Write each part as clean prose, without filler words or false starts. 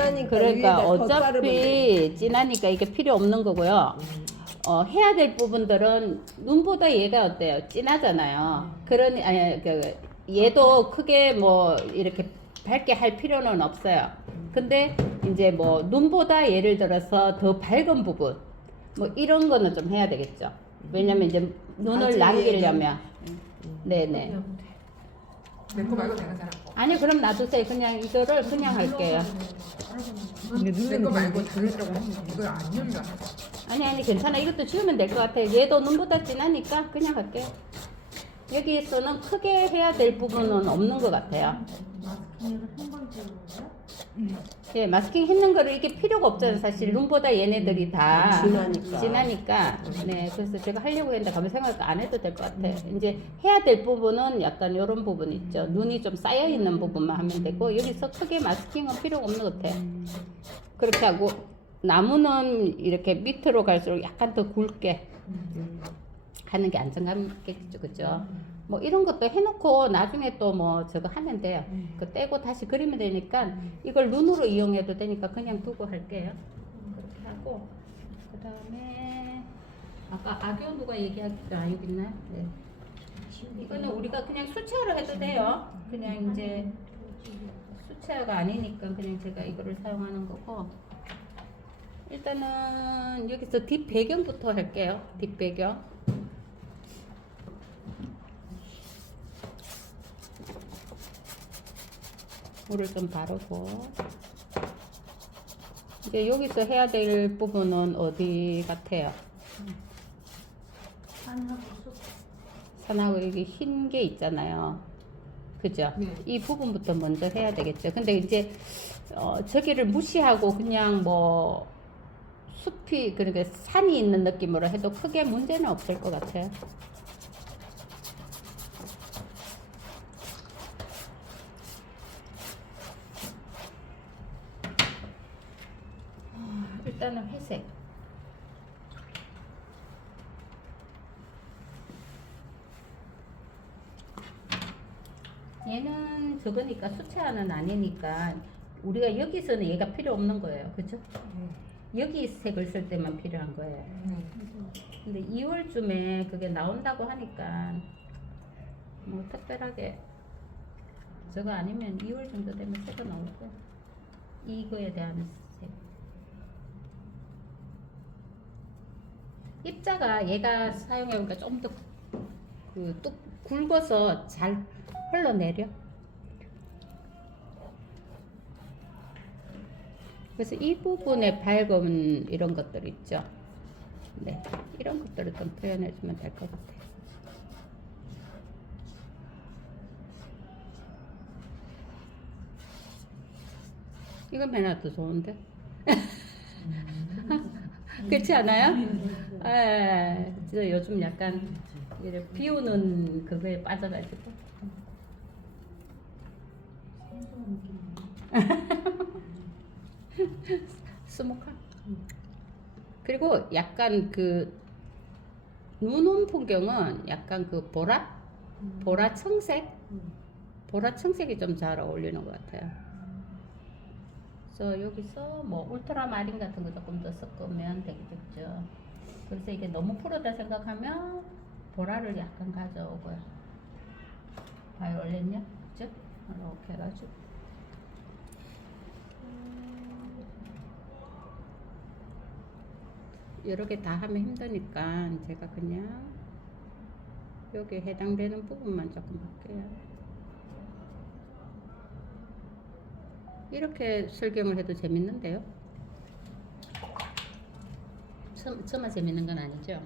진하니까 그러니까 위에다 덧 바르면 돼. 어차피 진하니까 이게 필요 없는 거고요. 해야 될 부분들은 눈보다 얘가 어때요? 진하잖아요. 그러니 아니 얘도 크게 뭐 이렇게 밝게 할 필요는 없어요. 근데 이제 뭐 눈보다 예를 들어서 더 밝은 부분 뭐 이런 거는 좀 해야 되겠죠. 왜냐면 이제 눈을 아직 남기려면 네네. 내 거 말고 내가 사람 거. 아니 그럼 놔두세요. 그냥 이거를 그냥 할게요. 내 거 말고 다른 사람 거. 이걸 안 넣는다. 아니 괜찮아. 이것도 지우면 될 것 같아. 얘도 눈보다 진하니까 그냥 할게요. 여기에서는 크게 해야 될 부분은 없는 것 같아요. 예, 마스킹 했는 거를 이게 필요가 없잖아요. 사실 눈보다 얘네들이 다 진하니까. 네, 그래서 제가 하려고 했는데 가만 생각 안 해도 될 것 같아. 이제 해야 될 부분은 약간 이런 부분 있죠. 눈이 좀 쌓여 있는 부분만 하면 되고 여기서 크게 마스킹은 필요가 없는 것 같아. 그렇게 하고 나무는 이렇게 밑으로 갈수록 약간 더 굵게 하는 게 안정감 있겠죠, 그죠? 뭐 이런 것도 해놓고 나중에 또 뭐 저거 하면 돼요. 그 떼고 다시 그리면 되니까 이걸 눈으로 이용해도 되니까 그냥 두고 할게요. 그렇게 하고 그 다음에 아까 악교 누가 여기 있나요? 네. 이거는 우리가 그냥 수채화로 해도 돼요. 그냥 이제 수채화가 아니니까 그냥 제가 이거를 사용하는 거고. 일단은 여기서 뒷 배경부터 할게요. 뒷 배경. 물을 좀 바르고 이제 여기서 해야 될 부분은 어디 같아요? 산하고 여기 흰 게 있잖아요. 그죠? 네. 이 부분부터 먼저 해야 되겠죠. 근데 이제 저기를 무시하고 그냥 뭐 숲이 그러니까 산이 있는 느낌으로 해도 크게 문제는 없을 것 같아요. 일단은 회색. 얘는 저거니까 수채화는 아니니까 우리가 여기서는 얘가 필요 없는 거예요. 그죠? 여기 색을 쓸 때만 필요한 거예요. 근데 2월쯤에 그게 나온다고 하니까 뭐 특별하게 저거 아니면 2월 정도 되면 새가 나올 거예요. 이거에 대한 색. 입자가 얘가 사용해보니까 좀 더 뚝 굵어서 잘 흘러내려. 그래서 이 부분에 밝은 이런 것들 있죠. 네, 이런 것들을 좀 표현해주면 될 것 같아요. 이건 매너도 좋은데? 그렇지 않아요? 예, 진짜 요즘 약간 이렇게 비 오는 그거에 빠져가지고. 스모카. 그리고 약간 그 눈온 풍경은 약간 그 보라 청색, 보라 청색이 좀 잘 어울리는 것 같아요. 그래서 여기서 뭐 울트라마린 같은 거 조금 더 섞으면 되겠죠. 그래서 이게 너무 푸르다 생각하면 보라를 약간 가져오고요. 바이올렛요, 그죠? 이렇게 해가지고. 여러 개 다 하면 힘드니까 제가 그냥 여기에 해당되는 부분만 조금 할게요. 이렇게 설경을 해도 재밌는데요. 저만 재밌는 건 아니죠?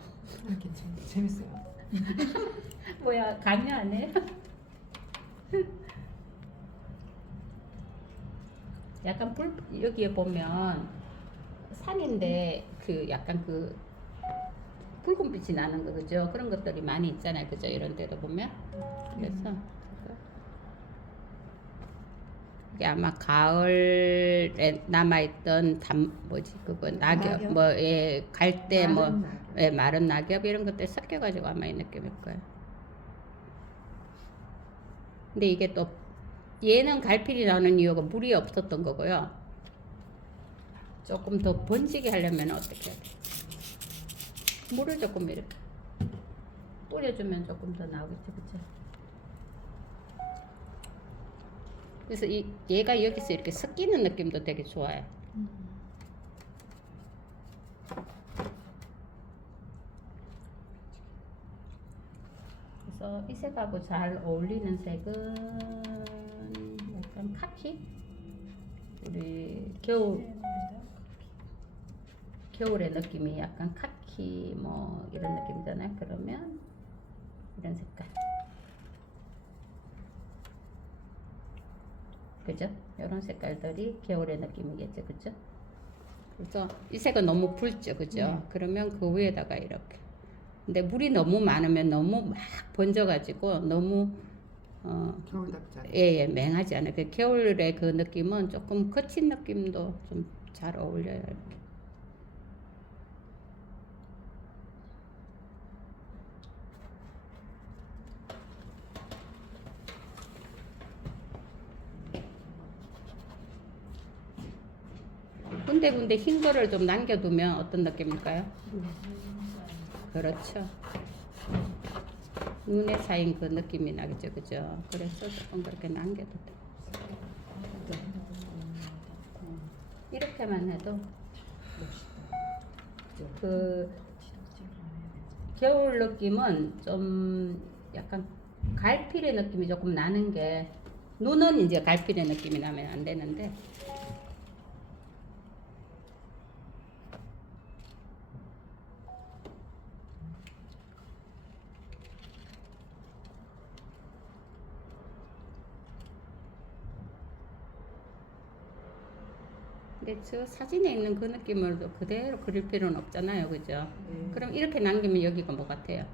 이렇게 재밌어요. 뭐야, 강요 안 해요? 약간 여기에 보면 산인데 그 약간 그 붉은 빛이 나는 거 그죠? 그런 것들이 많이 있잖아요, 그죠? 이런 데도 보면. 그래서 이게 아마 가을에 남아있던 그거 낙엽 뭐에 갈 때 뭐 예, 마른 낙엽 이런 것들 섞여가지고 아마 이 느낌일 거예요. 근데 이게 또 얘는 갈필이 나오는 이유가 물이 없었던 거고요. 조금 더 번지게 하려면 어떻게 해야 돼? 물을 조금 이렇게 뿌려주면 조금 더 나오겠죠, 그쵸? 그래서 얘가 여기서 이렇게 섞이는 느낌도 되게 좋아요. 그래서 이 색하고 잘 어울리는 색은 약간 카키? 우리 겨울의 느낌이 약간 카키 뭐 이런 느낌이잖아요. 그러면 이런 색깔, 그죠? 이런 색깔들이 겨울의 느낌이겠죠, 그죠? 그래서 이 색은 너무 붉죠, 그죠? 그러면 그 위에다가 이렇게. 근데 물이 너무 많으면 너무 막 번져가지고 너무 겨울답지 않아. 예, 맹하지 않아요. 그 겨울의 그 느낌은 조금 거친 느낌도 좀 잘 어울려요. 이렇게. 군데군데 흰 거를 좀 남겨두면 어떤 느낌일까요? 그렇죠. 눈에 쌓인 그 느낌이 나겠죠, 그죠? 그래서 조금 그렇게 남겨도 돼. 이렇게만 해도 그 겨울 느낌은 좀 약간 갈필의 느낌이 조금 나는 게, 눈은 이제 갈필의 느낌이 나면 안 되는데. 근데 저 사진에 있는 그 느낌을 그대로 그릴 필요는 없잖아요, 그죠? 그럼 이렇게 남기면 여기가 뭐 같아요?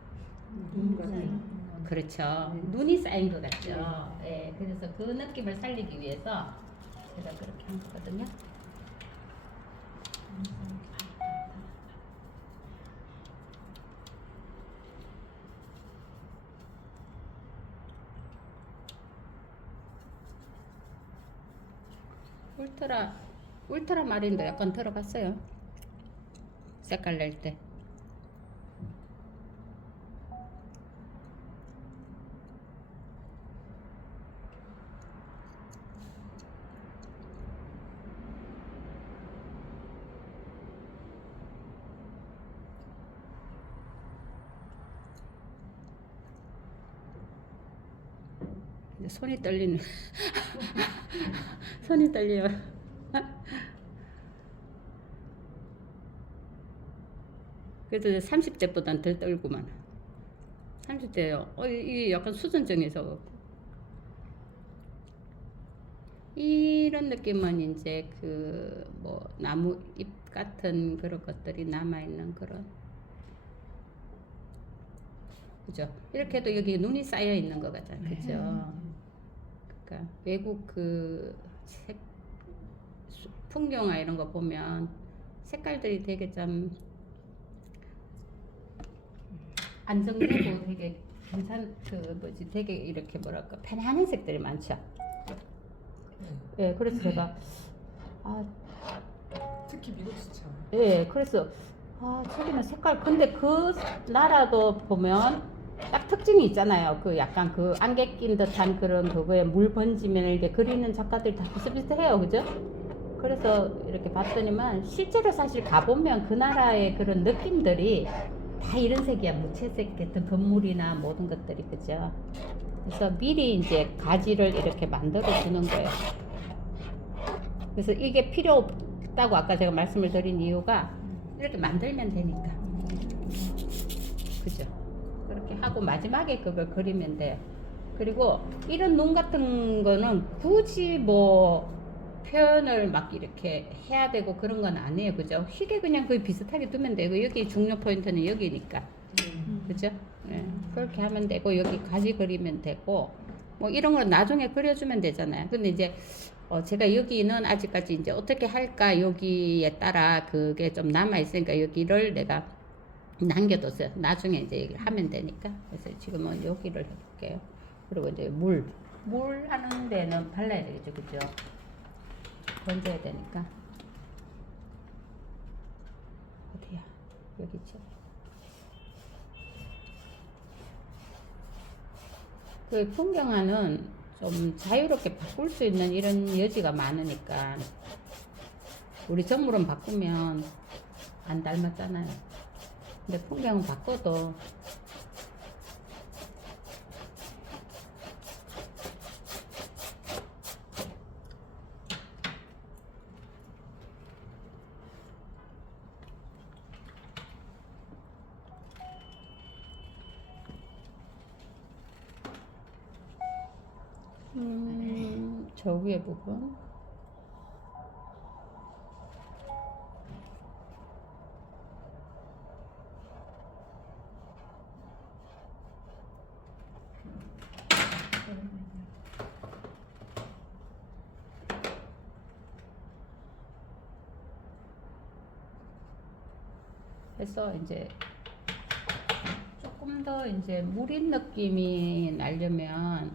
그렇죠. 눈이 쌓인 것 같죠. 예, 그래서 그 느낌을 살리기 위해서 제가 그렇게 한 거거든요. 울트라 마린도 약간 들어갔어요. 색깔 낼 때. 이제 손이 떨리네. 손이 떨려요. 그래도 30대보단 덜 떨구만. 30대요. 이게 약간 수전증에서. 이런 느낌은 이제 그 뭐 나무 잎 같은 그런 것들이 남아있는 그런. 그죠? 이렇게 해도 여기 눈이 쌓여 있는 것 같잖아요. 그죠? 그러니까 외국 그 풍경화 이런 거 보면 색깔들이 되게 좀 안정되고 되게 그 뭐지, 되게 이렇게 뭐랄까 편안한 색들이 많죠. 예, 그래서 제가 특히 미국 수차. 예, 그래서 저기는 색깔, 근데 그 나라도 보면 딱 특징이 있잖아요. 그 약간 그 안개 낀 듯한 그런 그거에 물 번지면 이렇게 그리는 작가들이 다 비슷비슷해요, 그죠? 그래서 이렇게 봤더니만 실제로 사실 가보면 그 나라의 그런 느낌들이 다 이런 색이야. 무채색 같은 건물이나 모든 것들이, 그죠? 그래서 미리 이제 가지를 이렇게 만들어 주는 거예요. 그래서 이게 필요 없다고 아까 제가 말씀을 드린 이유가 이렇게 만들면 되니까. 그죠? 그렇게 하고 마지막에 그걸 그리면 돼요. 그리고 이런 눈 같은 거는 굳이 뭐 표현을 막 이렇게 해야 되고 그런 건 아니에요. 그죠? 휘게 그냥 거의 비슷하게 두면 되고, 여기 중요 포인트는 여기니까. 그죠? 네, 그렇게 하면 되고, 여기 가지 그리면 되고, 뭐 이런 건 나중에 그려주면 되잖아요. 근데 이제 제가 여기는 아직까지 이제 어떻게 할까 여기에 따라 그게 좀 남아 있으니까 여기를 내가 남겨뒀어요. 나중에 이제 하면 되니까. 그래서 지금은 여기를 해볼게요. 그리고 이제 물 하는 데는 발라야 되겠죠, 그죠? 건져야 되니까. 여기죠. 그 풍경화는 좀 자유롭게 바꿀 수 있는 이런 여지가 많으니까 우리 정물은 바꾸면 안 닮았잖아요. 근데 풍경은 바꿔도 저 위에 부분 해서 이제 조금 더 이제 무린 느낌이 나려면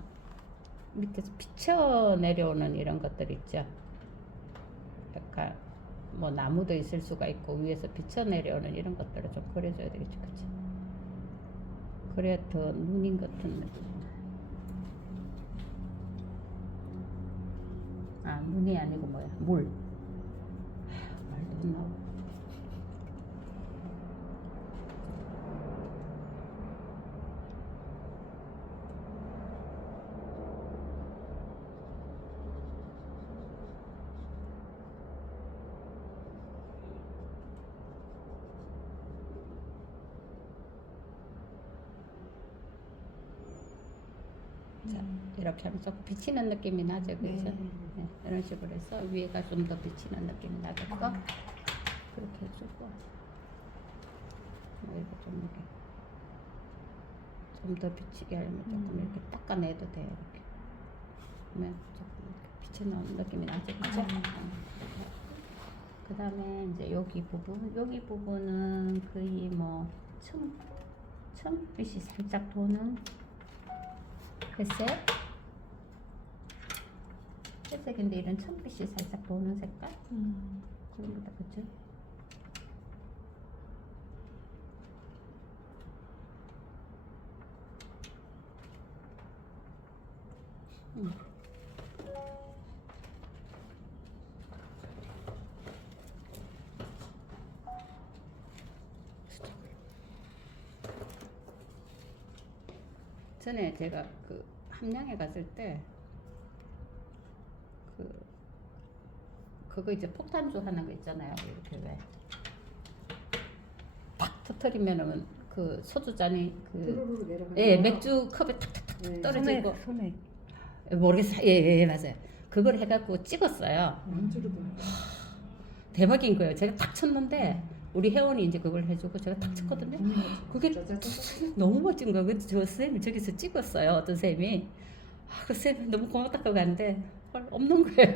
밑에서 비쳐 내려오는 이런 것들 있죠. 약간 뭐 나무도 있을 수가 있고 위에서 비쳐 내려오는 이런 것들을 좀 그려줘야 되겠죠, 그치? 그래야 더 누님 같은 느낌. 아, 눈이 아니고 뭐야? 물. 말도 안 나와. 자, 이렇게 하면 조금 비치는 느낌이 나죠, 그죠? 네, 이런 식으로 해서 위에가 좀 더 비치는 느낌이 나겠고 그렇게 해주고 뭐 이거 좀 이렇게 좀 더 비치게 하려면 조금 이렇게 닦아내도 돼요, 이렇게. 그러면 조금 이렇게 비쳐나오는 느낌이 나죠, 그죠? 그 다음에 이제 여기 부분은 거의 뭐 청빛이 살짝 도는 회색인데 이런 청빛이 살짝 도는 색깔? 그런 거다, 그쵸? 전에 제가 그 함양에 갔을 때 그거 이제 폭탄주 하는 거 있잖아요. 이렇게 왜 팍 터트리면은 그 소주 잔이 예, 맥주 컵에 탁탁탁 떨어지고 소맥. 모르겠어요. 예, 맞아요. 그걸 해갖고 찍었어요. 대박인 거예요. 제가 탁 쳤는데 우리 회원이 이제 그걸 해주고 제가 탁 쳤거든요. 그게 너무 멋진 거예요. 근데 저 선생님이 저기서 찍었어요. 어떤 선생님이. 그 선생님 너무 고맙다고 가는데 없는 거예요.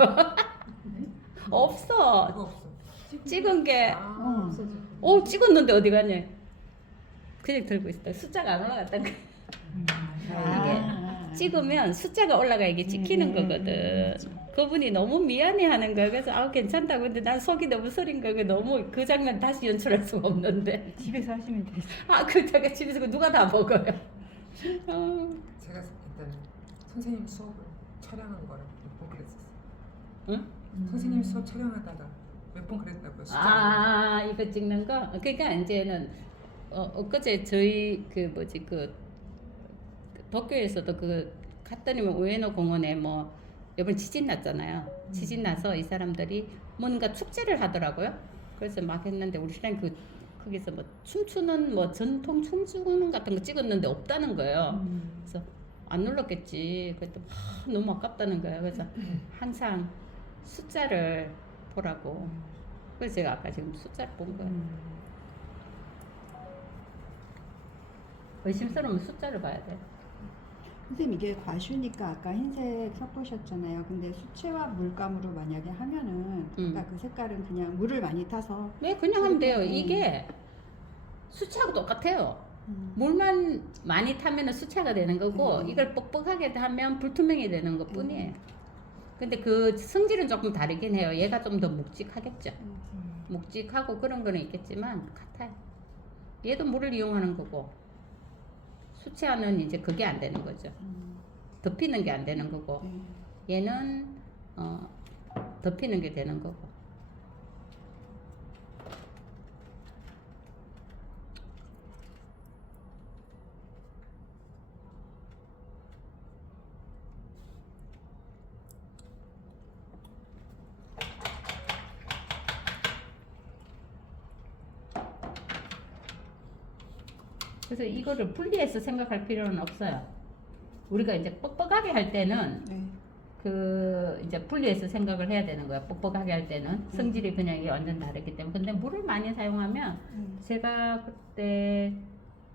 없어. 찍은 게 찍었는데 어디 갔냐. 그냥 들고 있어요. 숫자가 안 올라갔던 거예요. 이게 찍으면 숫자가 올라가 이게 찍히는 거거든. 그분이 너무 미안해하는 거야. 그래서 괜찮다고. 근데 난 속이 너무 서린 거야. 너무 그 장면 다시 연출할 수가 없는데. 집에서 하시면 되겠어요. 제가 집에서 누가 다 먹어요. 제가 일단 선생님 수업을 촬영한 거를 몇 번 그랬었어요. 응? 선생님 수업 촬영하다가 몇 번 그랬다고요. 이거 찍는 거? 그러니까 이제는 엊그제 저희 도쿄에서도 갔더니만 우에노 공원에 뭐 이번 지진 났잖아요. 지진 나서 이 사람들이 뭔가 축제를 하더라고요. 그래서 막 했는데 우리 신랑 거기서 뭐 춤추는 뭐 전통 춤추는 같은 거 찍었는데 없다는 거예요. 그래서 안 눌렀겠지. 그랬더니 너무 아깝다는 거예요. 그래서 항상 숫자를 보라고. 그래서 제가 아까 지금 숫자를 본 거예요. 의심스러우면 숫자를 봐야 돼. 선생님 이게 과슈니까 아까 흰색 섞으셨잖아요. 근데 수채화 물감으로 만약에 하면은 아까 그 색깔은 그냥 물을 많이 타서 네, 그냥 하면 돼요. 이게 수채하고 똑같아요. 물만 많이 타면은 수채가 되는 거고 이걸 뻑뻑하게 하면 불투명이 되는 것 뿐이에요. 근데 그 성질은 조금 다르긴 해요. 얘가 좀 더 묵직하겠죠. 묵직하고 그런 거는 있겠지만 같아요. 얘도 물을 이용하는 거고 수채화는 이제 그게 안 되는 거죠. 덮이는 게 안 되는 거고 얘는 덮이는 게 되는 거고. 그래서 이거를 분리해서 생각할 필요는 없어요. 우리가 이제 뻑뻑하게 할 때는 네. 그 이제 분리해서 생각을 해야 되는 거야. 뻑뻑하게 할 때는 성질이 그냥 이게 완전 다르기 때문에. 근데 물을 많이 사용하면 제가 그때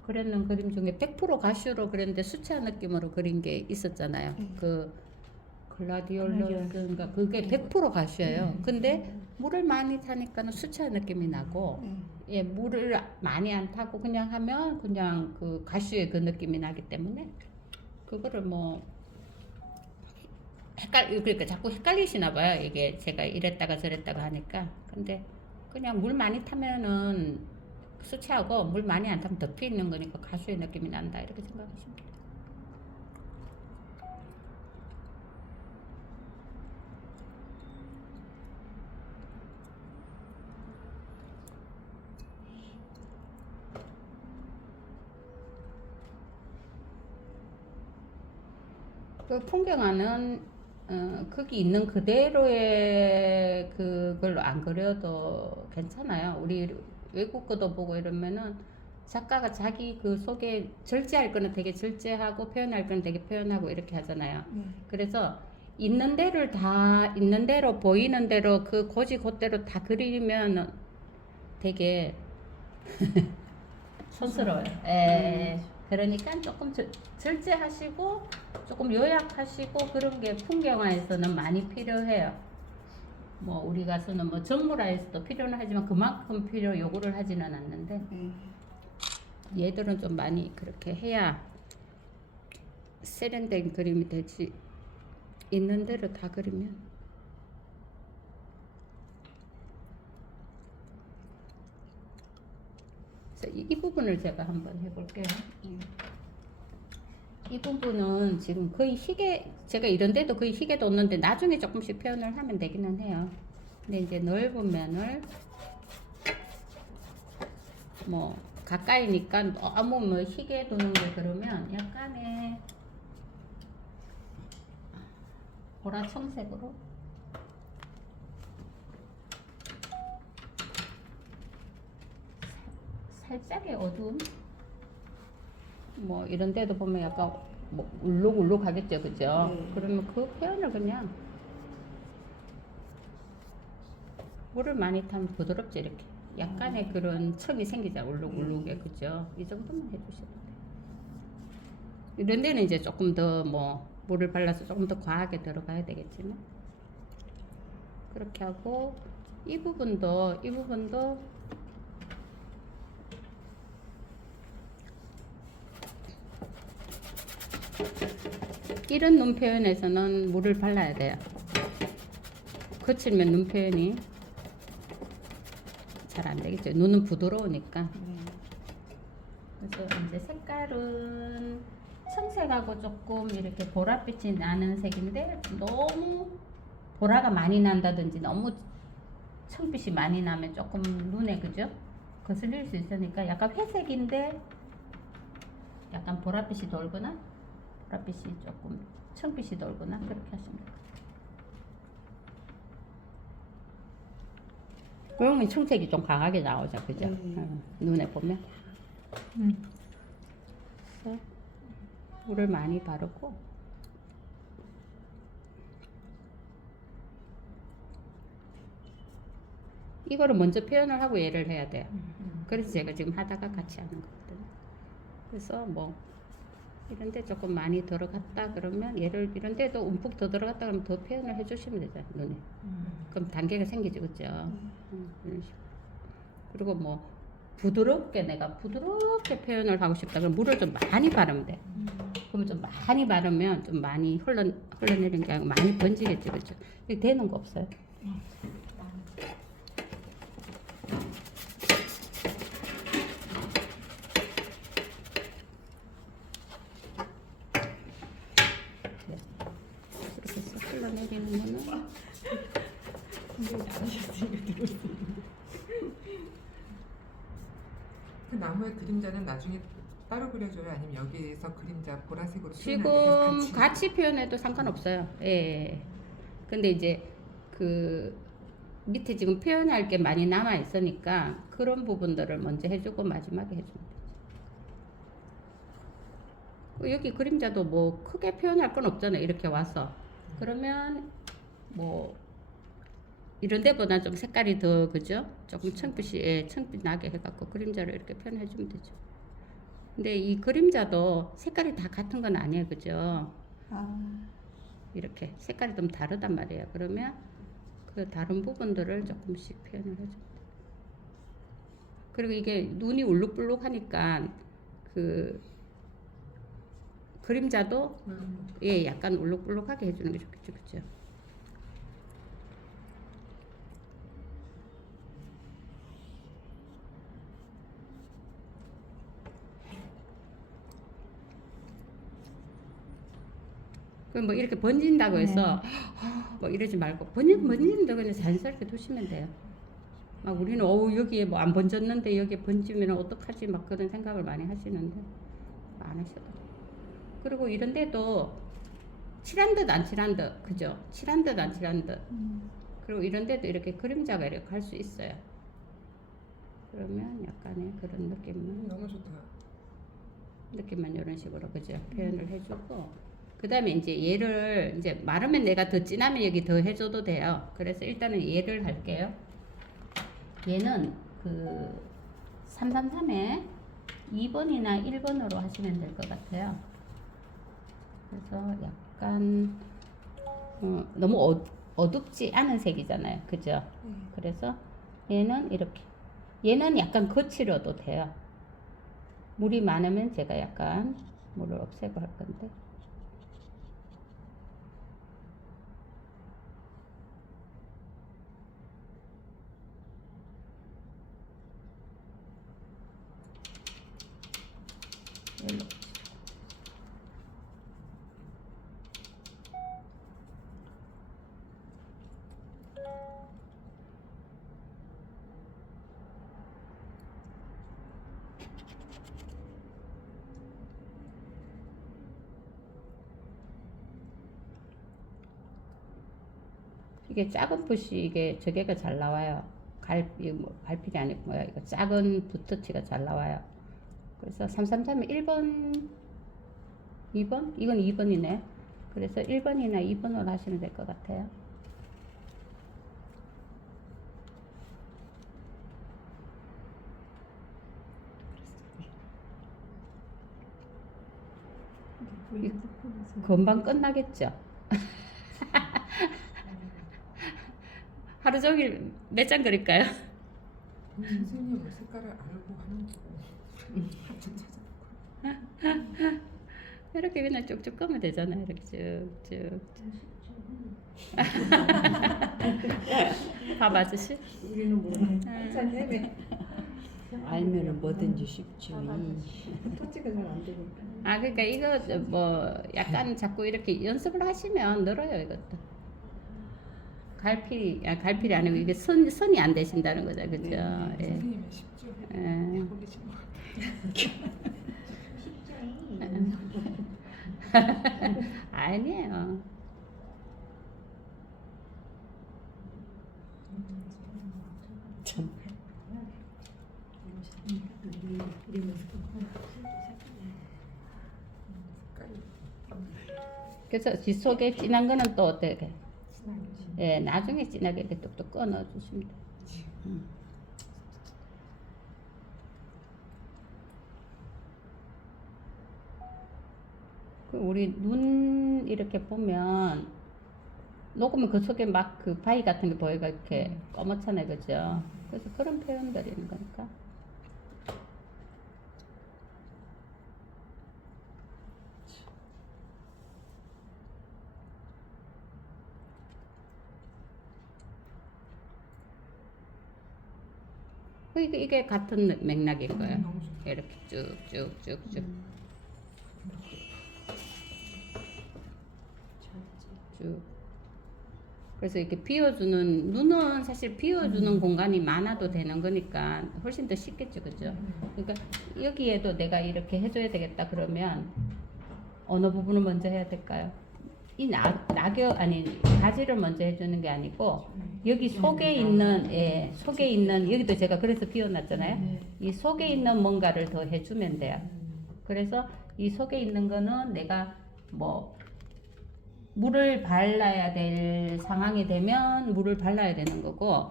그렸는 그림 중에 100% 가슈로 그렸는데 수채화 느낌으로 그린 게 있었잖아요. 그 글라디올러스인가 그게 100% 가슈예요. 근데 물을 많이 타니까는 수채화 느낌이 나고 예, 물을 많이 안 타고 그냥 하면 그냥 그 가슈의 그 느낌이 나기 때문에 그거를 뭐 그러니까 자꾸 헷갈리시나 봐요. 이게 제가 이랬다가 저랬다가 하니까. 근데 그냥 물 많이 타면은 수채하고 물 많이 안 타면 덮여 있는 거니까 가수의 느낌이 난다 이렇게 생각하시면 돼요. 그 풍경화는 거기 있는 그대로의 그걸로 안 그려도 괜찮아요. 우리 외국 거도 보고 이러면은 작가가 자기 그 속에 절제할 거는 되게 절제하고 표현할 거는 되게 표현하고 이렇게 하잖아요. 그래서 있는 대로 다 있는 대로 보이는 대로 그 고지 곧대로 다 그리면 되게 촌스러워요. 예. 그러니까 조금 절제하시고 조금 요약하시고 그런 게 풍경화에서는 많이 필요해요. 뭐 우리 가수는 뭐 정물화에서도 필요는 하지만 그만큼 요구를 하지는 않는데 얘들은 좀 많이 그렇게 해야 세련된 그림이 되지. 있는 대로 다 그리면 그래서 이 부분을 제가 한번 해볼게요. 이 부분은 지금 거의 희게 제가 이런데도 거의 희게 뒀는데 나중에 조금씩 표현을 하면 되기는 해요. 근데 이제 넓은 면을 뭐 가까이니까 너무 뭐 희게 두는 게 그러면 약간의 보라 청색으로 살짝의 어두움 뭐 이런 데도 보면 약간 뭐 울룩울룩 하겠죠, 그죠? 그러면 그 표현을 그냥 물을 많이 타면 부드럽죠, 이렇게 약간의 그런 층이 생기자 울룩울룩에 그죠? 이 정도만 해주시면 돼요. 이런 데는 이제 조금 더 뭐 물을 발라서 조금 더 과하게 들어가야 되겠지만 그렇게 하고 이 부분도 이런 눈 표현에서는 물을 발라야 돼요. 거칠면 눈 표현이 잘 안 되겠죠. 눈은 부드러우니까. 그래서 이제 색깔은 청색하고 조금 이렇게 보랏빛이 나는 색인데 너무 보라가 많이 난다든지 너무 청빛이 많이 나면 조금 눈에 그죠? 거슬릴 수 있으니까 약간 회색인데 약간 보랏빛이 돌거나 보랏빛이 조금 청빛이 돌거나 그렇게 하시면 돼요. 그러면 청색이 좀 강하게 나오죠, 그죠? 눈에 보면. 그래서 물을 많이 바르고 이거를 먼저 표현을 하고 얘를 해야 돼요. 그래서 제가 지금 하다가 같이 하는 거거든요. 그래서 뭐 이런데 조금 많이 들어갔다 그러면 얘를 이런데도 움푹 더 들어갔다 그러면 더 표현을 해주시면 되죠, 눈에. 그럼 단계가 생기죠, 그죠? 이런 식으로. 그리고 뭐 부드럽게 내가 부드럽게 표현을 하고 싶다 그럼 물을 좀 많이 바르면 돼. 그러면 좀 많이 바르면 좀 많이 흘러내리는 게 아니고 많이 번지겠죠, 그죠? 이게 되는 거 없어요. 앉으셨으니까 들어올 수 있는데. 그 나무의 그림자는 나중에 따로 그려줘요? 아니면 여기에서 그림자 보라색으로 지금 표현하는 게 같이 표현해도 상관없어요. 예. 근데 이제 그 밑에 지금 표현할 게 많이 남아 있으니까 그런 부분들을 먼저 해주고 마지막에 해주면 되죠. 여기 그림자도 뭐 크게 표현할 건 없잖아요. 이렇게 와서 그러면 뭐 이런 데보다 좀 색깔이 더 그죠? 조금 청빛이 청빛 나게 해갖고 그림자를 이렇게 표현해주면 되죠. 근데 이 그림자도 색깔이 다 같은 건 아니에요, 그죠? 아, 이렇게 색깔이 좀 다르단 말이에요. 그러면 그 다른 부분들을 조금씩 표현을 해줘요. 그리고 이게 눈이 울룩불룩하니까 그 그림자도 예 약간 울룩불룩하게 해주는 게 좋겠죠, 그죠? 그럼 뭐 이렇게 번진다고 해서 뭐 이러지 말고 번지는 데 그냥 자연스럽게 두시면 돼요. 막 우리는 어우 여기에 뭐 안 번졌는데 여기에 번지면 어떡하지 막 그런 생각을 많이 하시는데 안 하셔도 돼요. 그리고 이런 데도 칠한 듯 안 칠한 듯 그죠? 칠한 듯 안 칠한 듯 그리고 이런 데도 이렇게 그림자가 이렇게 갈 수 있어요. 그러면 약간의 그런 느낌만 너무 좋다. 이런 식으로 그죠? 표현을 해주고 그 다음에 이제 얘를 이제 마르면 내가 더 진하면 여기 더 해줘도 돼요. 그래서 일단은 얘를 할게요. 얘는 그 333에 2번이나 1번으로 하시면 될 것 같아요. 그래서 약간 너무 어둡지 않은 색이잖아요. 그죠? 그래서 얘는 이렇게 얘는 약간 거칠어도 돼요. 물이 많으면 제가 약간 물을 없애고 할 건데 일로. 이게 작은 붓이 이게 저게가 잘 나와요. 갈필이 아니고 뭐야 이거 작은 붓터치가 잘 나와요. 그래서 333은 1번 2번? 이건 2번이네. 그래서 1번이나 2번으로 하시면 될 것 같아요. 금방 끝나겠죠? 하루 종일 몇 장 그릴까요? 선생님은 색깔을 알고 하는 거고 한참 찾아보고 이렇게 그냥 쭉쭉 끄면 되잖아요. 이렇게 쭉쭉. 밥 아저씨? 우리는 모르는 한참 헤매. 알면은 뭐든지 쉽죠. 터치가 잘 안 되니까. 아 그러니까 이거 뭐 약간 자꾸 이렇게 연습을 하시면 늘어요 이것도. 갈필이 아니고 이게 선이 안 되신다는 거죠, 그죠? 예. 선생님은 쉽죠? 예. 해보신 것 같아요. 아니에요. 참. 색깔이 그래서 뒷속에 진한 거는 또 어떻게? 진하게 예, 나중에 진하게 이렇게 뚝뚝 꺼 넣어주시면 돼요. 우리 눈 이렇게 보면 녹으면 그 속에 막 그 바위 같은 게 보이가 이렇게 검었잖아요, 그죠? 그래서 그런 표현들이는 거니까. 이게 같은 맥락인 거예요. 너무 좋다. 이렇게 쭉쭉쭉쭉 쭉. 그래서 이렇게 비워주는 눈은 사실 비워주는 공간이 많아도 되는 거니까 훨씬 더 쉽겠죠, 그죠? 그러니까 여기에도 내가 이렇게 해줘야 되겠다 그러면 어느 부분을 먼저 해야 될까요? 이 낙엽 아니 가지를 먼저 해주는 게 아니고 여기 속에 있는 속에 있는 여기도 제가 그래서 비워놨잖아요. 이 속에 있는 뭔가를 더 해주면 돼요. 그래서 이 속에 있는 거는 내가 뭐 물을 발라야 될 상황이 되면 물을 발라야 되는 거고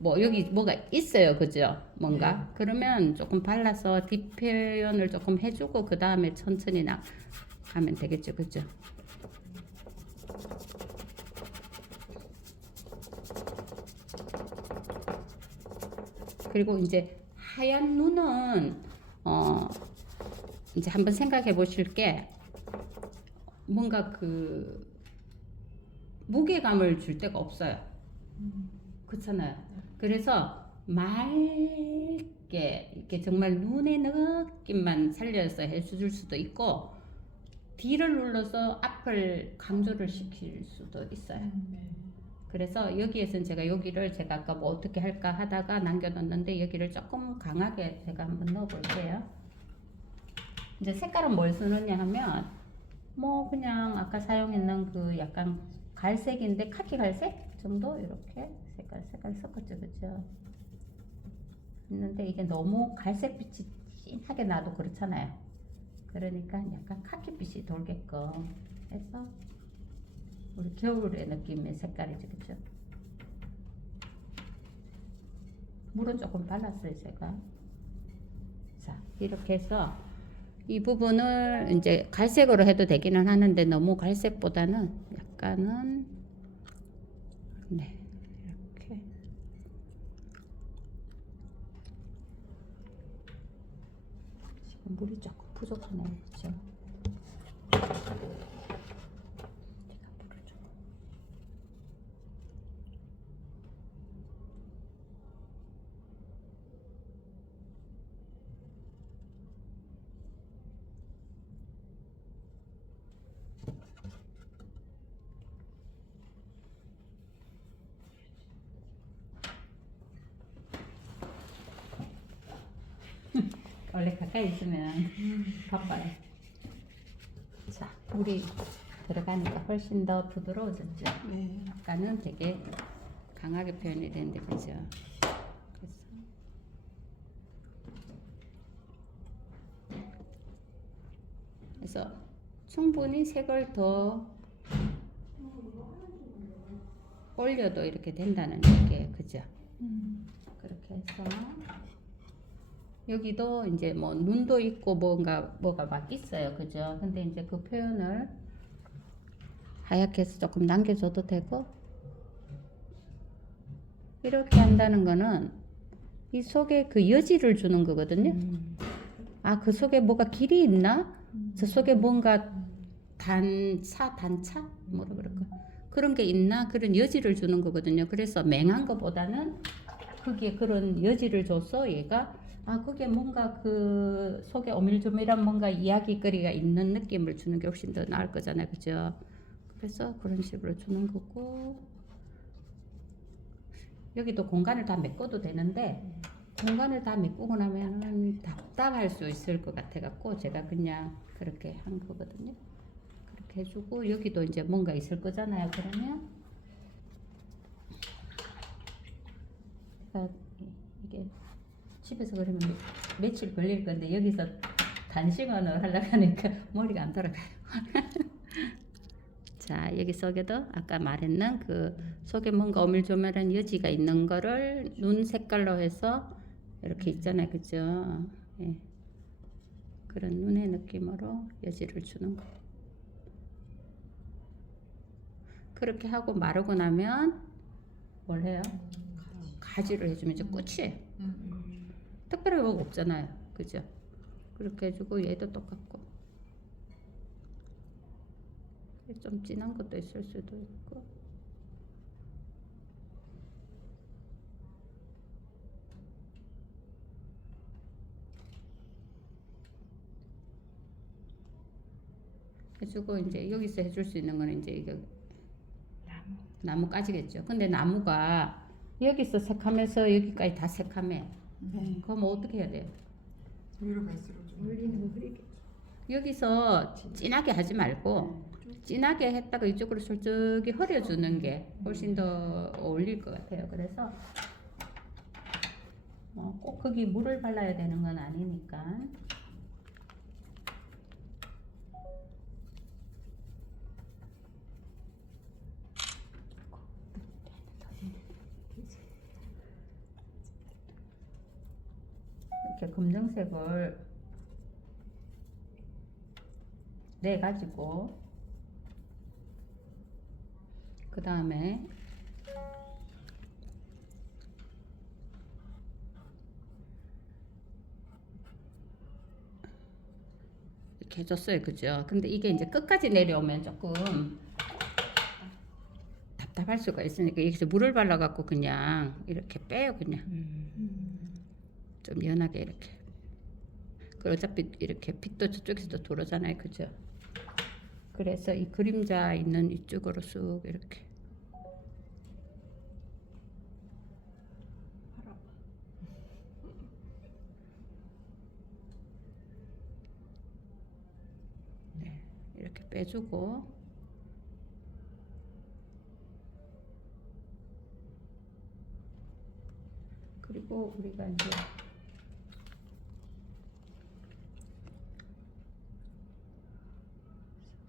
뭐 여기 뭐가 있어요, 그죠? 뭔가 그러면 조금 발라서 뒷표현을 조금 해주고 그 다음에 천천히 가면 되겠죠, 그죠? 그리고 이제 하얀 눈은 이제 한번 생각해 보실 게 뭔가 그 무게감을 줄 데가 없어요. 그렇잖아요. 그래서 맑게 이렇게 정말 눈의 느낌만 살려서 해줄 수도 있고 D를 눌러서 앞을 강조를 시킬 수도 있어요. 그래서 여기에서는 제가 여기를 제가 아까 뭐 어떻게 할까 하다가 남겨뒀는데 여기를 조금 강하게 제가 한번 넣어볼게요. 이제 색깔은 뭘 쓰느냐 하면 뭐 그냥 아까 사용했는 그 약간 갈색인데 카키 갈색 정도 이렇게 색깔 섞었죠, 그죠? 있는데 이게 너무 갈색빛이 진하게 나도 그렇잖아요. 그러니까 약간 카키빛이 돌게끔 해서 우리 겨울의 느낌의 색깔이죠, 그죠? 물은 조금 발랐어요, 제가. 자, 이렇게 해서 이 부분을 이제 갈색으로 해도 되기는 하는데 너무 갈색보다는 약간은 네, 이렇게 지금 물이 조금 부족하네요, 그죠? 원래 가까이 있으면 바빠요. 자, 물이 들어가니까 훨씬 더 부드러워졌죠. 네. 아까는 되게 강하게 표현이 되는데, 그죠? 그래서 충분히 색을 더 올려도 이렇게 된다는 게, 그죠? 그렇게 해서 여기도 이제 뭐 눈도 있고 뭐가 막 있어요, 그죠? 근데 이제 그 표현을 하얗게 해서 조금 남겨줘도 되고, 이렇게 한다는 거는 이 속에 그 여지를 주는 거거든요. 아, 그 속에 뭐가 길이 있나? 저 속에 뭔가 단차? 뭐라 그럴까? 그런 게 있나? 그런 여지를 주는 거거든요. 그래서 맹한 것보다는 거기에 그런 여지를 줘서 얘가 아, 그게 뭔가 그 속에 오밀조밀한 뭔가 이야기거리가 있는 느낌을 주는 게 훨씬 더 나을 거잖아요, 그죠? 그래서 그런 식으로 주는 거고, 여기도 공간을 다 메꿔도 되는데 공간을 다 메꾸고 나면은 답답할 수 있을 것 같아 갖고 제가 그냥 그렇게 한 거거든요. 그렇게 해주고 여기도 이제 뭔가 있을 거잖아요. 그러면 이게 집에서 그러면 며칠 걸릴 건데 여기서 단시간으로 하려고 하니까 머리가 안 돌아가요. 자, 여기 속에도 아까 말했는 그 속에 뭔가 오밀조밀한 여지가 있는 거를 눈 색깔로 해서 이렇게 있잖아요, 그죠? 예. 그런 눈의 느낌으로 여지를 주는 거. 그렇게 하고 마르고 나면 뭘 해요? 가지를 해주면 이제 끝이에요. 특별히 뭐가 없잖아요, 그죠? 그렇게 해주고 얘도 똑같고. 좀 진한 것도 있을 수도 있고. 해주고 이제 여기서 해줄 수 있는 거는 이제 이거 나무까지겠죠. 근데 나무가 여기서 색하면서 여기까지 다 색하매. 네. 그럼 어떻게 해야 돼요? 위로 갈수록 좀 올리는 거 흐리게. 여기서 진하게 하지 말고 진하게 했다가 이쪽으로 솔직히 흐려주는 게 훨씬 더 어울릴 것 같아요. 그래서 꼭 거기 물을 발라야 되는 건 아니니까. 이렇게 검정색을 내 가지고 그 다음에 이렇게 해줬어요. 그죠? 근데 이게 이제 끝까지 내려오면 조금 답답할 수가 있으니까 여기서 물을 발라갖고 그냥 이렇게 빼요. 그냥 좀 연하게 이렇게. 그 어차피 이렇게 빛도 저쪽에서도 들어오잖아요. 그죠? 그래서 이 그림자 있는 이쪽으로 쑥 이렇게. 네, 이렇게 빼주고. 그리고 우리가 이제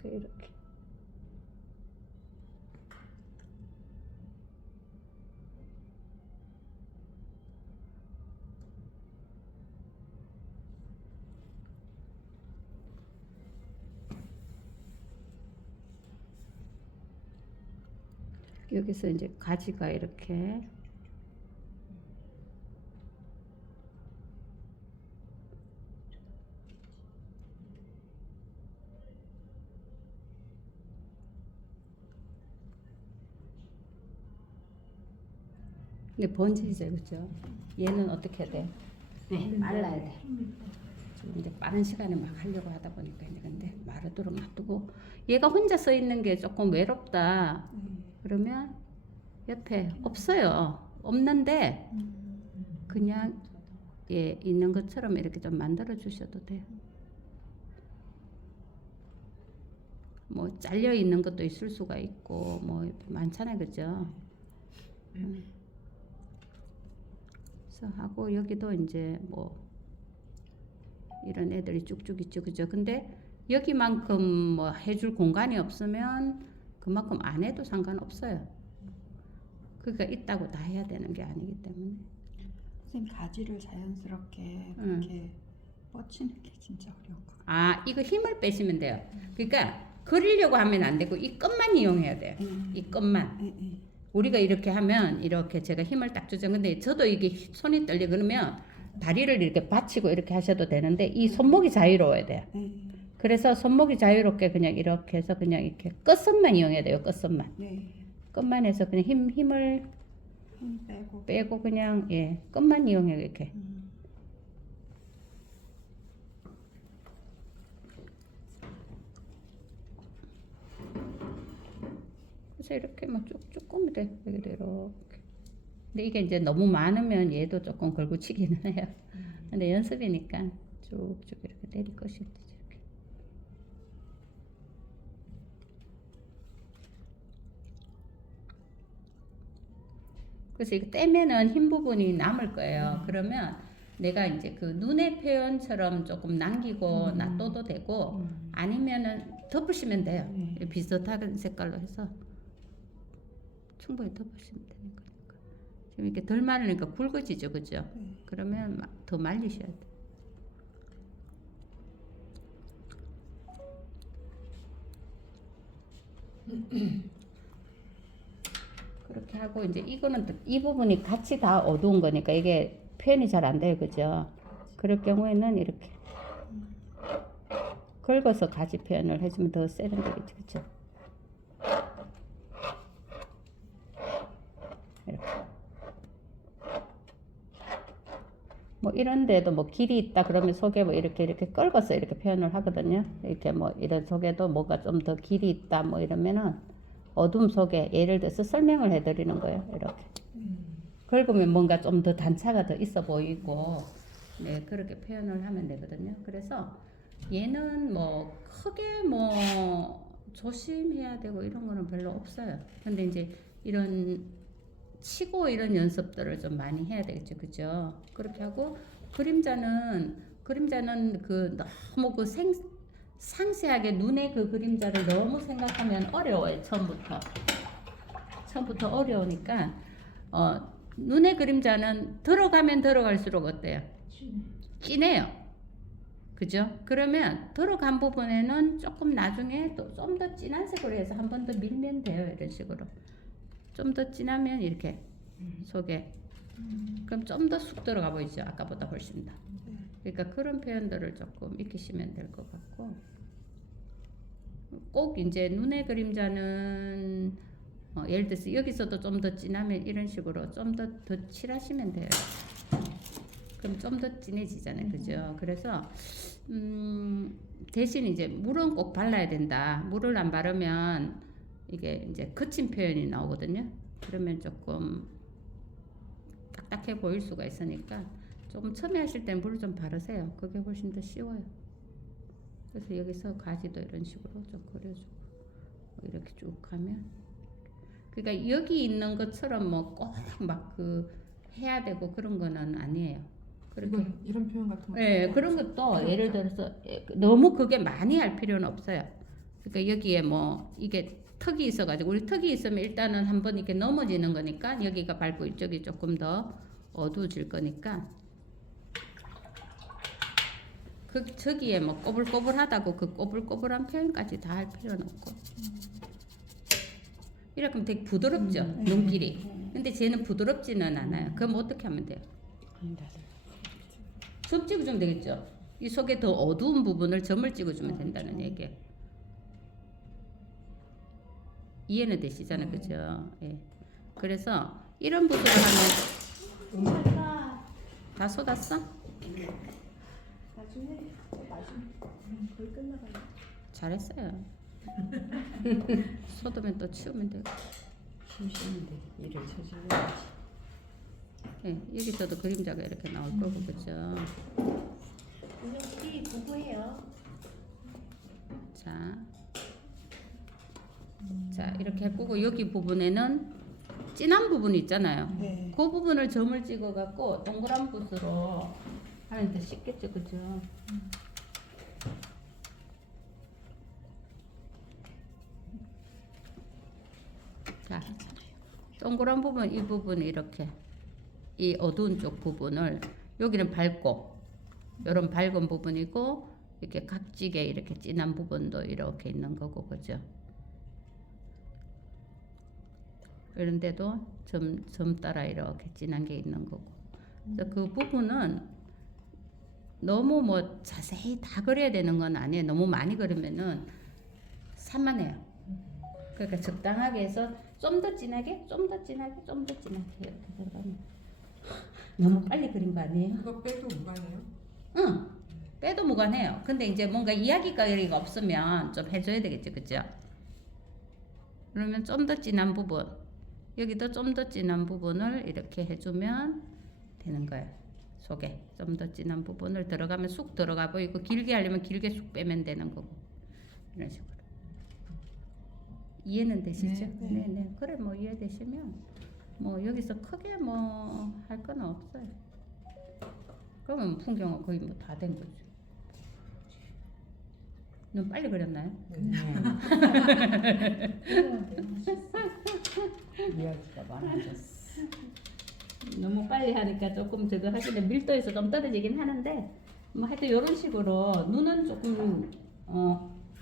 이렇게 여기서 이제 가지가 이렇게 근데 번지죠, 그죠? 얘는 어떻게 해야 돼? 네, 말라야 돼. 지금 이제 빠른 시간에 막 하려고 하다 보니까 이제 근데 마르도록 놔두고 얘가 혼자 써 있는 게 조금 외롭다. 그러면 옆에 없어요. 없는데 그냥 예 있는 것처럼 이렇게 좀 만들어 주셔도 돼요. 뭐 잘려 있는 것도 있을 수가 있고 뭐 많잖아요, 그죠? 그래서 하고 여기도 이제 뭐 이런 애들이 쭉쭉 있죠, 그죠? 근데 여기만큼 뭐 해줄 공간이 없으면 그만큼 안 해도 상관없어요. 그러니까 있다고 다 해야 되는 게 아니기 때문에. 선생님 가지를 자연스럽게 그렇게 뻗치는 게 진짜 어려운 거. 아, 이거 힘을 빼시면 돼요. 그러니까 그리려고 하면 안 되고 이 끝만 이용해야 돼요. 이 끝만. 우리가 이렇게 하면 이렇게 제가 힘을 딱 주죠. 근데 저도 이게 손이 떨려 그러면 다리를 이렇게 받치고 이렇게 하셔도 되는데 이 손목이 자유로워야 돼요. 그래서 손목이 자유롭게 그냥 이렇게 해서 그냥 이렇게 끝선만 이용해야 돼요. 끝선만. 끝만 해서 그냥 힘을 힘 빼고 그냥 예 끝만 이용해요. 이렇게. 그래서 이렇게 뭐 쭉쭉 꾸면 돼. 여기도 이렇게. 근데 이게 이제 너무 많으면 얘도 조금 걸고치기는 해요. 근데 연습이니까 쭉쭉 이렇게 내릴 것이 되죠. 이렇게. 그래서 이거 떼면은 흰 부분이 남을 거예요. 그러면 내가 이제 그 눈의 표현처럼 조금 남기고 놔둬도 되고 아니면은 덮으시면 돼요. 비슷한 색깔로 해서 충분히 덮으시면 되니까. 지금 이렇게 덜 마르니까 붉어지죠, 그죠? 그러면 더 말리셔야 돼. 그렇게 하고 이제 이거는 이 부분이 같이 다 어두운 거니까 이게 표현이 잘 안 돼요, 그죠? 그럴 경우에는 이렇게 긁어서 가지 표현을 해주면 더 세련되겠죠, 그죠? 이렇게. 뭐 이런 데도 뭐 길이 있다 그러면 속에 뭐 이렇게 긁어서 이렇게 표현을 하거든요. 이렇게 뭐 이런 속에도 뭐가 좀 더 길이 있다 뭐 이러면은 어둠 속에 예를 들어서 설명을 해드리는 거예요. 이렇게. 그러면 뭔가 좀 더 단차가 더 있어 보이고, 네, 그렇게 표현을 하면 되거든요. 그래서 얘는 뭐 크게 뭐 조심해야 되고 이런 거는 별로 없어요. 근데 이제 이런 치고 이런 연습들을 좀 많이 해야 되겠죠. 그죠? 그렇게 하고 그림자는 그 너무 그 상세하게 눈의 그 그림자를 너무 생각하면 어려워요. 처음부터 어려우니까 눈의 그림자는 들어가면 들어갈수록 어때요? 진해요. 그죠? 그러면 들어간 부분에는 조금 나중에 또 좀 더 진한 색으로 해서 한 번 더 밀면 돼요. 이런 식으로. 좀 더 진하면 이렇게 속에 그럼 좀 더 쑥 들어가 보이죠? 아까보다 훨씬 더. 그러니까 그런 표현들을 조금 익히시면 될 것 같고 꼭 이제 눈의 그림자는 예를 들어서 여기서도 좀 더 진하면 이런 식으로 좀 더 칠하시면 돼요. 그럼 좀 더 진해지잖아요. 그죠? 그래서 대신 이제 물은 꼭 발라야 된다. 물을 안 바르면 이게 이제 거친 표현이 나오거든요. 그러면 조금 딱딱해 보일 수가 있으니까 조금 처음에 하실 때 물을 좀 바르세요. 그게 훨씬 더 쉬워요. 그래서 여기서 가지도 이런 식으로 좀 그려주고 이렇게 쭉 하면 그러니까 여기 있는 것처럼 뭐 꼭 막 그 해야 되고 그런 거는 아니에요. 그렇게 이런 표현 같은 거. 네, 그런 것도 예를 들어서 너무 그게 많이 할 필요는 없어요. 그러니까 여기에 뭐 이게 턱이 있어가지고 우리 턱이 있으면 일단은 한번 이렇게 넘어지는 거니까 여기가 밝고 이쪽이 조금 더 어두워질 거니까 그 저기에 뭐 꼬불꼬불하다고 그 꼬불꼬불한 표현까지 다 할 필요는 없고 이렇게 하면 되게 부드럽죠 눈길이. 근데 쟤는 부드럽지는 않아요. 그럼 어떻게 하면 돼요? 점 찍어주면 되겠죠. 이 속에 더 어두운 부분을 점을 찍어주면 된다는 얘기예요. 이해는 되시잖아요, 그죠? 예. 그래서 이런 부분을 하면 다 쏟았어? 나중에 거의 끝나가요. 잘했어요. 쏟으면 또 치우면 되고. 심심한데 일을 저질러야지. 예, 여기서도 그림자가 이렇게 나올 거고, 그죠? 우리 공부해요. 자, 이렇게 해보고 여기 부분에는 진한 부분이 있잖아요. 네. 그 부분을 점을 찍어갖고 동그란 붓으로 하면 더 쉽겠죠, 그죠? 자, 동그란 부분, 이 부분 이렇게 이 어두운 쪽 부분을 여기는 밝고 이런 밝은 부분이고 이렇게 각지게 이렇게 진한 부분도 이렇게 있는 거고, 그죠? 그런데도 점 따라 이렇게 진한 게 있는 거고. 그래서 그 부분은 너무 뭐 자세히 다 그려야 되는 건 아니에요. 너무 많이 그리면은 산만해요. 그러니까 적당하게 해서 좀 더 진하게, 좀 더 진하게, 좀 더 진하게 이렇게 들어가면 너무 빨리 그린 거 아니에요? 그거 빼도 무관해요? 응, 빼도 무관해요. 근데 이제 뭔가 이야기거리가 없으면 좀 해줘야 되겠죠, 그죠? 그러면 좀 더 진한 부분, 여기도 좀 더 진한 부분을 이렇게 해주면 되는 거예요. 속에 좀 더 진한 부분을 들어가면 쑥 들어가 보이고 길게 하려면 길게 쑥 빼면 되는 거고 이런 식으로. 이해는 되시죠? 네. 네. 그래 뭐 이해되시면 뭐 여기서 크게 뭐 할 건 없어요. 그러면 풍경은 거의 뭐 다 된 거죠. 눈 빨리 그렸나요? 이야기가 많아졌어. 너무 빨리 하니까 조금 저거 하시는데 밀도에서 좀 떨어지긴 하는데 뭐 하여튼 이런 식으로 눈은 조금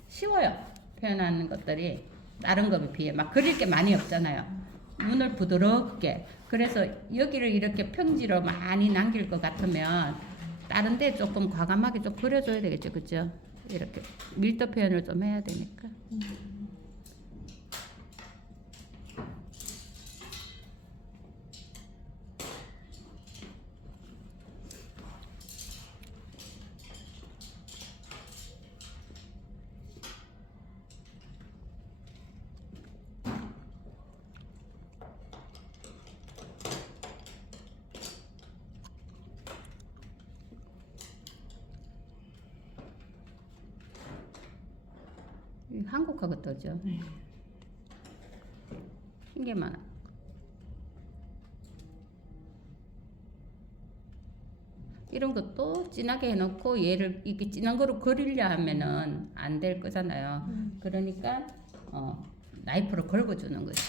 쉬워요. 표현하는 것들이 다른 것에 비해 막 그릴 게 많이 없잖아요. 눈을 부드럽게. 그래서 여기를 이렇게 평지로 많이 남길 것 같으면 다른 데 조금 과감하게 좀 그려줘야 되겠죠, 그죠? 이렇게 밀도 표현을 좀 해야 되니까. 한국하고 또죠. 흰게 많아. 이런 것도 진하게 해놓고 얘를 이렇게 진한 거로 그리려 하면은 안 될 거잖아요. 그러니까 나이프로 걸어주는 거지.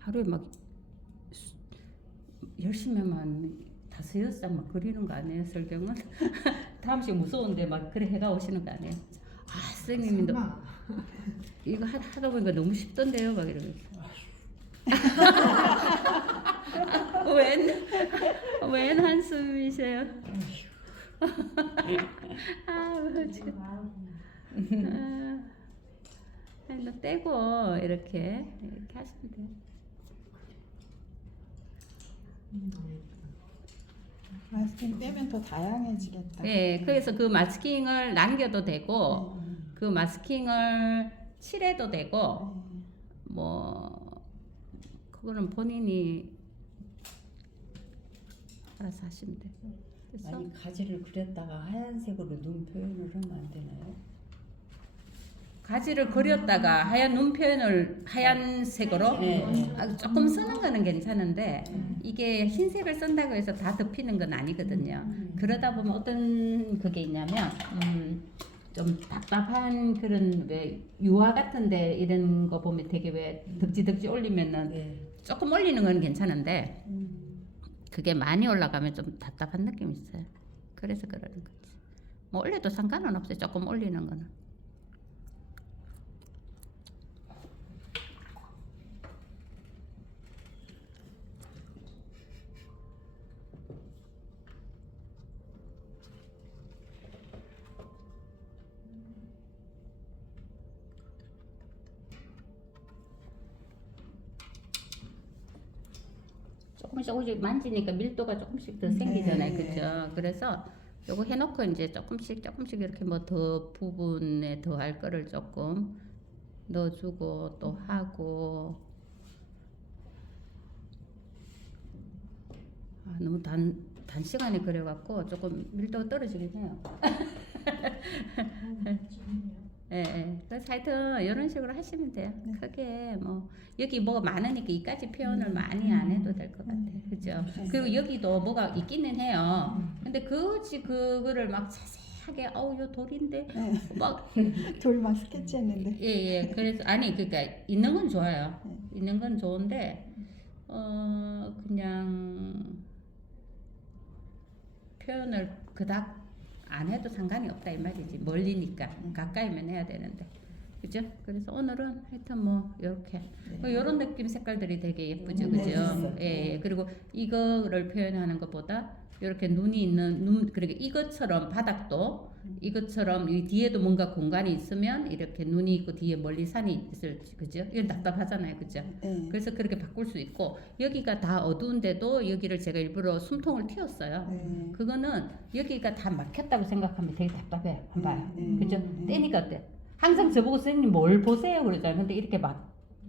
하루에 막 열심히 하면 5-6장 막 그리는 거 아니에요, 설경은? 다음씩 무서운데 막 그래 해가 오시는 거 아니에요? 아, 선생님이 이거 하다 보니까 너무 쉽던데요, 막 이러면서. 웬 한숨이세요? 너 떼고 이렇게 하시면 돼요. 마스킹 빼면 더 다양해지겠다. 네, 그래서 그 마스킹을 남겨도 되고 그 마스킹을 칠해도 되고 뭐 그거는 본인이 알아서 하시면 돼요. 그래서 아니 가지를 그렸다가 하얀색으로 눈 표현을 하면 안 되나요? 가지를 그렸다가 하얀 눈 표현을 하얀색으로 조금 쓰는 거는 괜찮은데 이게 흰색을 쓴다고 해서 다 덮이는 건 아니거든요. 그러다 보면 어떤 그게 있냐면 좀 답답한 그런 왜 유화 같은데 이런 거 보면 되게 왜 덕지덕지 올리면은 조금 올리는 건 괜찮은데 그게 많이 올라가면 좀 답답한 느낌이 있어요. 그래서 그러는 거지. 뭐 올려도 상관은 없어요. 조금 올리는 거는. 조금씩 만지니까 밀도가 조금씩 더 생기잖아요, 그죠? 그래서 요거 해놓고 이제 조금씩 이렇게 뭐 더 부분에 더 할 거를 조금 넣어주고 또 하고. 아, 너무 단시간에 그려갖고 조금 밀도가 떨어지긴 해요. 그래서 하여튼 이런 식으로 하시면 돼요. 크게 뭐 여기 뭐가 많으니까 이까지 표현을 많이 안 해도 될 것 같아요. 그죠? 그리고 여기도 뭐가 있기는 해요. 근데 그거를 막 자세하게 요 돌인데 막 돌 막 스케치했는데. 그래서 아니 그러니까 있는 건 좋아요. 있는 건 좋은데 그냥 표현을 그닥 안 해도 상관이 없다 이 말이지. 멀리니까 가까이면 해야 되는데, 그죠? 그래서 오늘은 하여튼 뭐 이렇게 이런 느낌 색깔들이 되게 예쁘죠, 그죠? 그리고 이거를 표현하는 것보다 이렇게 눈이 있는 그러니까 이것처럼 바닥도 이것처럼 이 뒤에도 뭔가 공간이 있으면 이렇게 눈이 있고 뒤에 멀리 산이 있을지, 그죠? 이건 답답하잖아요, 그죠? 그래서 그렇게 바꿀 수 있고 여기가 다 어두운데도 여기를 제가 일부러 숨통을 틔웠어요. 그거는 여기가 다 막혔다고 생각하면 되게 답답해. 한번 봐요, 그죠? 떼니까 어때? 항상 저보고 선생님 뭘 보세요 그러잖아요. 근데 이렇게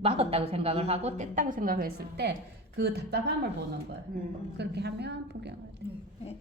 막았다고 생각을 하고 뗐다고 생각을 했을 때 그 답답함을 보는 거예요. 그렇게 하면 포기하면 돼요.